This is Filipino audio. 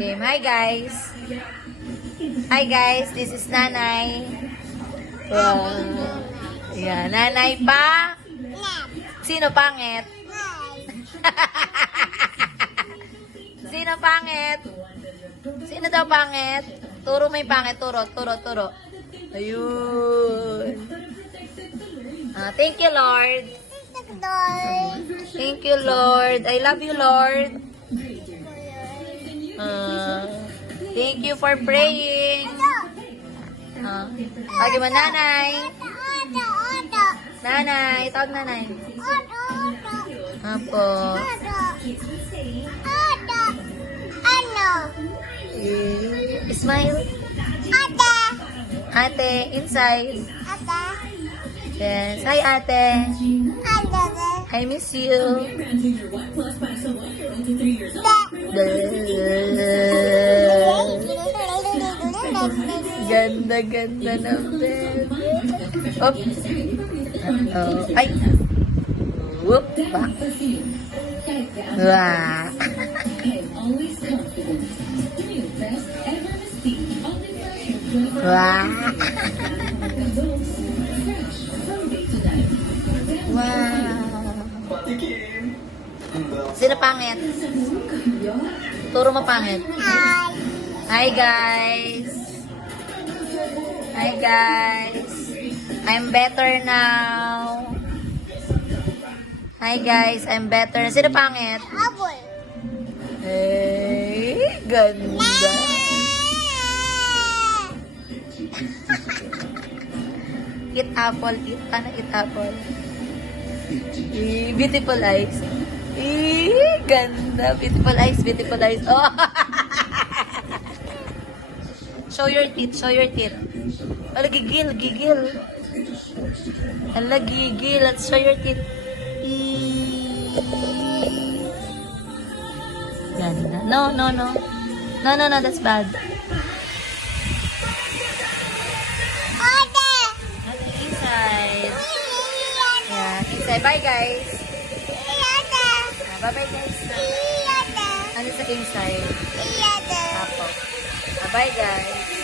Game. Hi guys. Hi guys, this is Nanay. Yeah, Nanay pa. Sino pangit? Sino pangit? Sino daw pangit? Turo may pangit. Turo. Ayun. Thank you, Lord. Thank you, Lord. I love you, Lord. Thank you for praying. Pagi mo, Nanay. Nanay. Tawag Nanay. Apo. Smile. Ate. Inside. Yes. Hi, ate. I miss you. Ganda ng bed. Op. Ay. Whoop. Back. Wah. Wah. Wow. Sino pangit? Turo mo pangit. Hi guys. Hi guys. I'm better now. Hi guys, I'm better. Sino pangit? Eh, ganda. Eat apple, eat. Ano eat apple? Beautiful eyes. Ganda. Beautiful eyes, beautiful eyes. Oh. Show your teeth, show your teeth. Ala, gigil. Ala, gigil. Let's show your teeth. Ganda. No, that's bad. Inside. Yeah, inside. Bye, guys. Bye-bye, guys. Ano sa inside? Apo. Bye, guys.